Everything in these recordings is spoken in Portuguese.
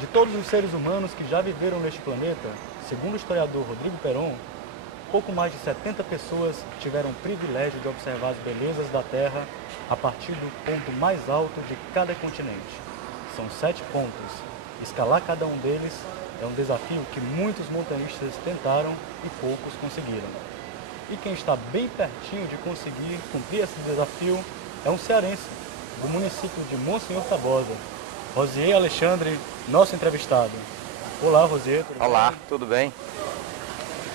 De todos os seres humanos que já viveram neste planeta, segundo o historiador Rodrigo Peron, pouco mais de 70 pessoas tiveram o privilégio de observar as belezas da Terra a partir do ponto mais alto de cada continente. São 7 pontos. Escalar cada um deles é um desafio que muitos montanhistas tentaram e poucos conseguiram. E quem está bem pertinho de conseguir cumprir esse desafio é um cearense, do município de Monsenhor Tabosa, Rosier Alexandre, nosso entrevistado. Olá, Rosier. Olá, tudo bem?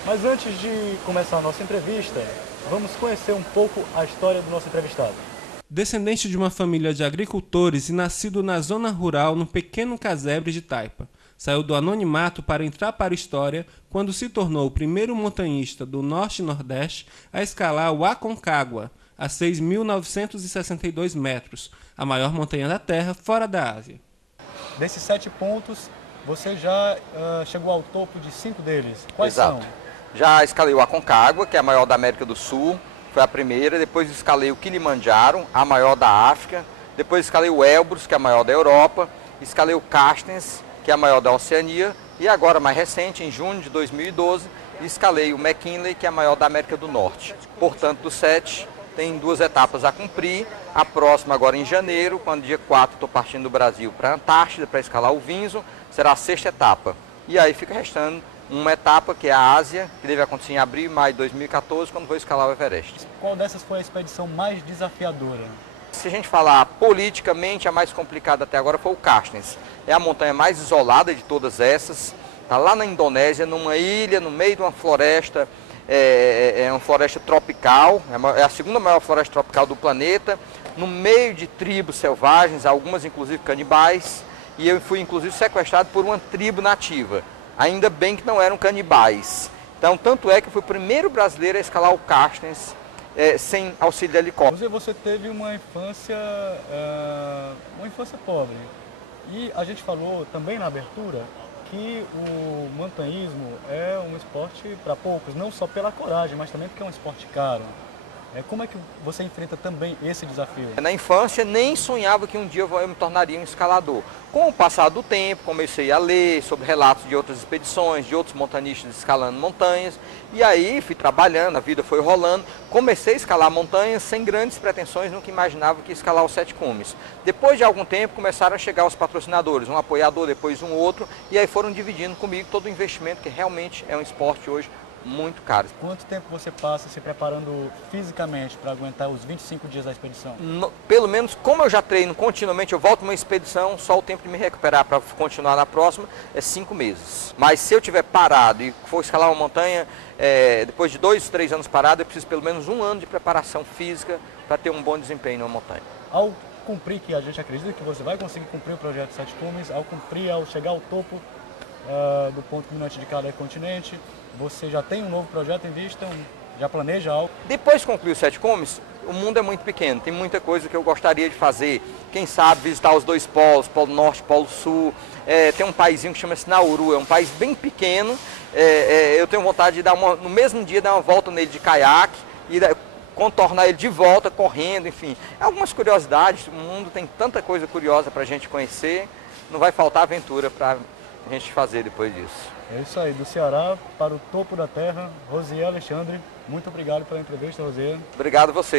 Mas antes de começar a nossa entrevista, vamos conhecer um pouco a história do nosso entrevistado. Descendente de uma família de agricultores e nascido na zona rural no pequeno casebre de Taipa, saiu do anonimato para entrar para a história quando se tornou o primeiro montanhista do Norte e Nordeste a escalar o Aconcagua, a 6.962 metros, a maior montanha da Terra fora da Ásia. Desses 7 pontos, você já chegou ao topo de 5 deles. Quais Exato. são? Já escalei o Aconcagua, que é a maior da América do Sul, foi a primeira. Depois escalei o Kilimanjaro, a maior da África. Depois escalei o Elbrus, que é a maior da Europa. Escalei o Carstens, que é a maior da Oceania. E agora, mais recente, em junho de 2012, escalei o McKinley, que é a maior da América do Norte. Portanto, dos 7, tem 2 etapas a cumprir. A próxima agora em janeiro, quando dia 4 estou partindo do Brasil para a Antártida para escalar o Vinson, será a 6ª etapa. E aí fica restando uma etapa que é a Ásia, que deve acontecer em abril e maio de 2014, quando vou escalar o Everest. Qual dessas foi a expedição mais desafiadora? Se a gente falar politicamente, a mais complicada até agora foi o Carstens. É a montanha mais isolada de todas essas. Está lá na Indonésia, numa ilha, no meio de uma floresta, é uma floresta tropical, é a segunda maior floresta tropical do planeta, no meio de tribos selvagens, algumas inclusive canibais, e eu fui inclusive sequestrado por uma tribo nativa. Ainda bem que não eram canibais. Então, tanto é que eu fui o primeiro brasileiro a escalar o Carstens sem auxílio de helicóptero. Você teve uma infância pobre. E a gente falou também na abertura que o montanhismo é um esporte para poucos, não só pela coragem, mas também porque é um esporte caro. Como é que você enfrenta também esse desafio? Na infância nem sonhava que um dia eu me tornaria um escalador. Com o passar do tempo, comecei a ler sobre relatos de outras expedições, de outros montanistas escalando montanhas, e aí fui trabalhando, a vida foi rolando, comecei a escalar montanhas sem grandes pretensões, nunca imaginava que ia escalar os 7 cumes. Depois de algum tempo começaram a chegar os patrocinadores, um apoiador, depois um outro, e aí foram dividindo comigo todo o investimento, que realmente é um esporte hoje muito caro. Quanto tempo você passa se preparando fisicamente para aguentar os 25 dias da expedição? Pelo menos, como eu já treino continuamente, eu volto uma expedição, só o tempo de me recuperar para continuar na próxima é 5 meses. Mas se eu tiver parado e for escalar uma montanha, depois de 2, 3 anos parado, eu preciso pelo menos 1 ano de preparação física para ter um bom desempenho numa montanha. Ao cumprir, que a gente acredita que você vai conseguir cumprir o projeto 7 cumes, ao chegar ao topo do ponto culminante de cada continente, você já tem um novo projeto em vista, já planeja algo? Depois de concluir os 7 cumes, o mundo é muito pequeno, tem muita coisa que eu gostaria de fazer. Quem sabe visitar os 2 polos, Polo Norte, Polo Sul. Tem um paizinho que chama-se Nauru, é um país bem pequeno. Eu tenho vontade de no mesmo dia dar uma volta nele de caiaque e contornar ele de volta, correndo, enfim. Algumas curiosidades, o mundo tem tanta coisa curiosa para a gente conhecer, não vai faltar aventura para a gente fazer depois disso. É isso aí, do Ceará para o topo da terra, Rosier Alexandre. Muito obrigado pela entrevista, Rosier. Obrigado a você.